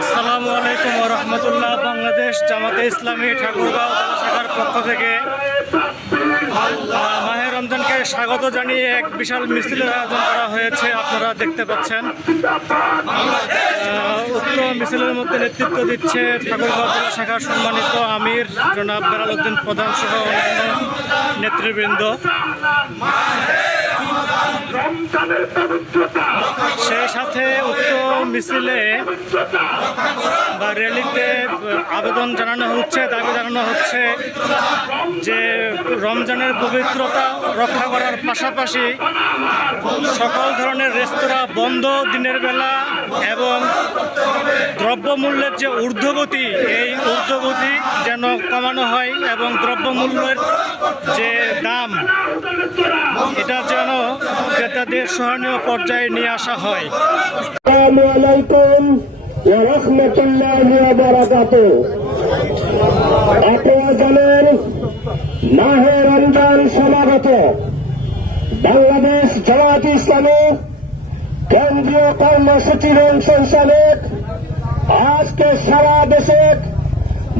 আসসালামু আলাইকুম ওয়া রাহমাতুল্লাহ। বাংলাদেশ জামাতে ইসলামী ঠাকুরগাঁও জেলা শাখার পক্ষ থেকে মাহে রমজানকে স্বাগত জানিয়ে এক বিশাল মিছিলের আয়োজন করা হয়েছে। আপনারা দেখতে পাচ্ছেন উক্ত মিছিলের মধ্যে নেতৃত্ব দিচ্ছে ঠাকুরগাঁও জেলা শাখার সম্মানিত আমির জনাব বেলাল উদ্দিন প্রধান সহ অন্যান্য নেতৃবৃন্দ। সেই সাথে উক্ত মিছিলে বা র্যালিতে আবেদন জানানো হচ্ছে, দাবি জানানো হচ্ছে যে রমজানের পবিত্রতা রক্ষা করার পাশাপাশি সকল ধরনের রেস্তোরাঁ বন্ধ দিনের বেলা এবং দ্রব্যমূল্যের যে ঊর্ধ্বগতি, এই ঊর্ধ্বগতি যেন কমানো হয় এবং দ্রব্যমূল্যের যে দাম এটা যেন ক্রেতাদের সহনীয় পর্যায়ে নিয়ে আসা হয়। আসসালামু আলাইকুম ওয়া রাহমাতুল্লাহি ওয়া বারাকাতুহু। আপনারা জানেন মাহে রমজান সমাগত। বাংলাদেশ জামাত ইসলামী কেন্দ্রীয় কর্মসূচির অংশ হিসাবে আজকে সারা দেশে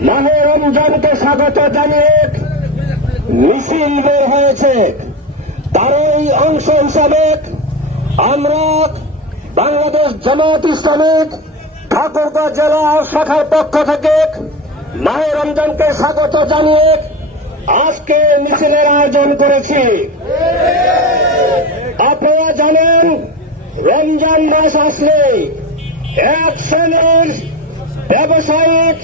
মাহে রমজানকে স্বাগত জানিয়ে মিছিল বের হয়েছে। তারই অংশ হিসাবে আমরা বাংলাদেশ জামাত ইসলামী ঠাকুরগাঁও জেলা শাখার পক্ষ থেকে মাহে রমজানকে স্বাগত জানিয়ে আজকে মিছিলের আয়োজন করেছি। আপনারা জানেন রমজান মাস আসলে এক শ্রেণীর ব্যবসায়িক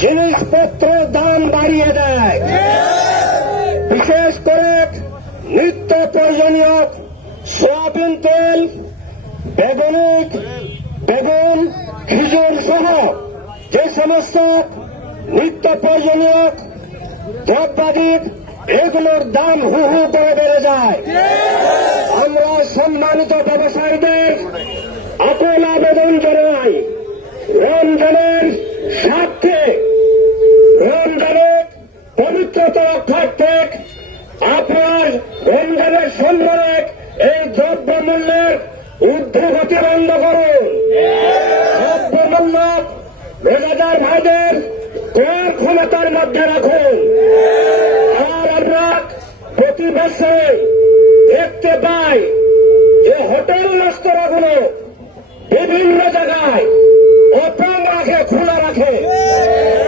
জিনিসপত্রের দাম বাড়িয়ে দেয়। বিশেষ করে নিত্য প্রয়োজনীয় সয়াবিন তেল, বেগুন, খেজুর সহ যে সমস্ত নিত্য প্রয়োজনীয় দ্রব্যাদি এগুলোর দাম হু হু করে বেড়ে যায়। আমরা সম্মানিত ব্যবসায়ীদের আকুল আবেদন জানাই, রমজানের স্বার্থে, রমজানের পবিত্রতা রক্ষার্থে আপনার রমজানের সম্মানে এই দ্রব্যমূল্যের ঊর্ধ্বগতি বন্ধ করুন। দ্রব্যমূল্য রোজাদার ভাইদের ক্রয় ক্ষমতার মধ্যে রাখুন। আর আমরা প্রতি বছরে দেখতে পাই যে হোটেল রেস্তোরাঁগুলো বিভিন্ন জায়গায় ওপেন রাখে, খোলা রাখে।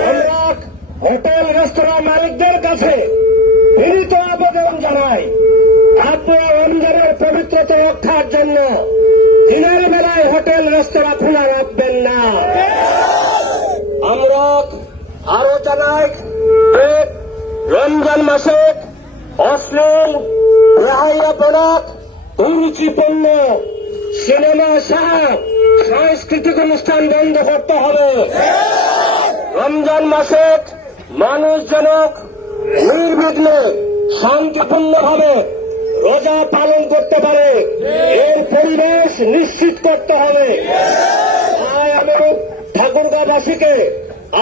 আমরা হোটেল রেস্তোরাঁ মালিকদের কাছে বিনীত আবেদন জানাই, আপনারা রমজানের পবিত্রতা রক্ষার জন্য দিনের বেলায় হোটেল রেস্তোরাঁ খোলা রাখবেন না। আমরা আরো জানাই রমজান মাসে অশ্লীল বেহায়াপনা, কুরুচিপূর্ণ সিনেমা সহ সাংস্কৃতিক অনুষ্ঠান বন্ধ করতে হবে। রমজান মাসে মানুষ যেন নির্বিঘ্নে শান্তিপূর্ণভাবে রোজা পালন করতে পারে, এর পরিবেশ নিশ্চিত করতে হবে। তাই আমি ঠাকুরগাঁওবাসীকে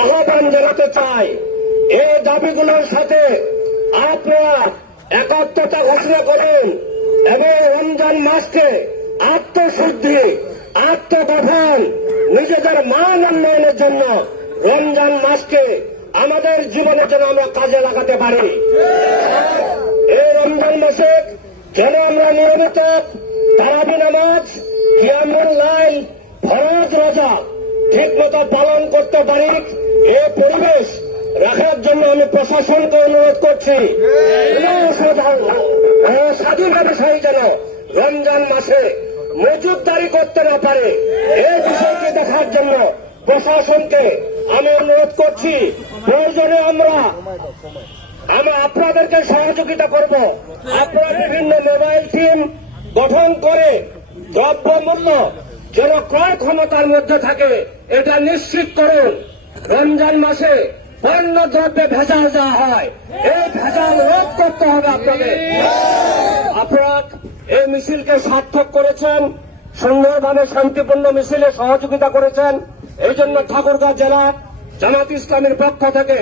আহ্বান জানাতে চাই, এই দাবিগুলোর সাথে আপনারা একাত্মতা ঘোষণা করুন এবং রমজান মাসকে আত্মশুদ্ধি, আত্মগঠন, নিজেদের মান উন্নয়নের জন্য রমজান মাসকে আমাদের জীবনে যেন আমরা কাজে লাগাতে পারি। এই রমজান মাসে যেন আমরা নিয়মিত তারাবি নামাজ, কিয়ামুল লাইল, ফরজ রোজা ঠিক মতো পালন করতে পারি। এই পরিবেশ রাখার জন্য আমি প্রশাসনকে অনুরোধ করছি, স্বাধীন ব্যবসায়ী যেন রমজান মাসে মজুতদারি করতে না পারে, এই বিষয়টি দেখার জন্য প্রশাসনকে আমি অনুরোধ করছি। প্রয়োজনে আমরা আপনাদেরকে সহযোগিতা করব। আপনারা বিভিন্ন মোবাইল টিম গঠন করে দ্রব্যমূল্য যেন ক্রয় ক্ষমতার মধ্যে থাকে এটা নিশ্চিত করুন। রমজান মাসে পণ্য দ্রব্যে ভেজাল দেওয়া হয়, এই ভেজাল রোধ করতে হবে আপনাদের। আপনারা এই মিছিলকে সার্থক করেছেন, সুন্দরভাবে শান্তিপূর্ণ মিছিলে সহযোগিতা করেছেন। এই জন্য ঠাকুরগাঁও জেলা জামাত ইসলামের পক্ষ থেকে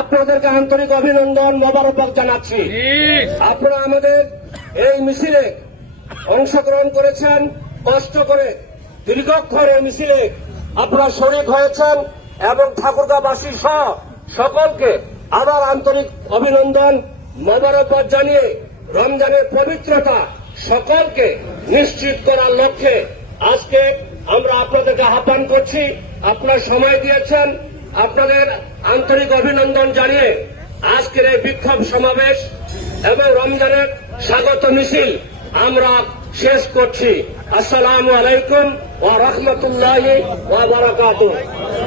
আপনাদেরকে আন্তরিক অভিনন্দন, মোবারকবাদ জানাচ্ছি। আপনারা আমাদের এই মিছিলে অংশগ্রহণ করেছেন, কষ্ট করে দীর্ঘক্ষণ এই মিছিলে আপনারা শরীক হয়েছেন এবং ঠাকুরগাঁওবাসী সহ সকলকে আবার আন্তরিক অভিনন্দন মোবারকবাদ জানিয়ে রমজানের পবিত্রতা সকলকে নিশ্চিত করার লক্ষ্যে আজকে আমরা আপনাদেরকে আহ্বান করছি। আপনারা সময় দিয়েছেন, আপনাদের আন্তরিক অভিনন্দন জানিয়ে আজকের এই বিক্ষোভ সমাবেশ এবং রমজানের স্বাগত মিছিল আমরা শেষ করছি। আসসালামু আলাইকুম ওয়া রাহমাতুল্লাহি ওয়া বারাকাতুহু।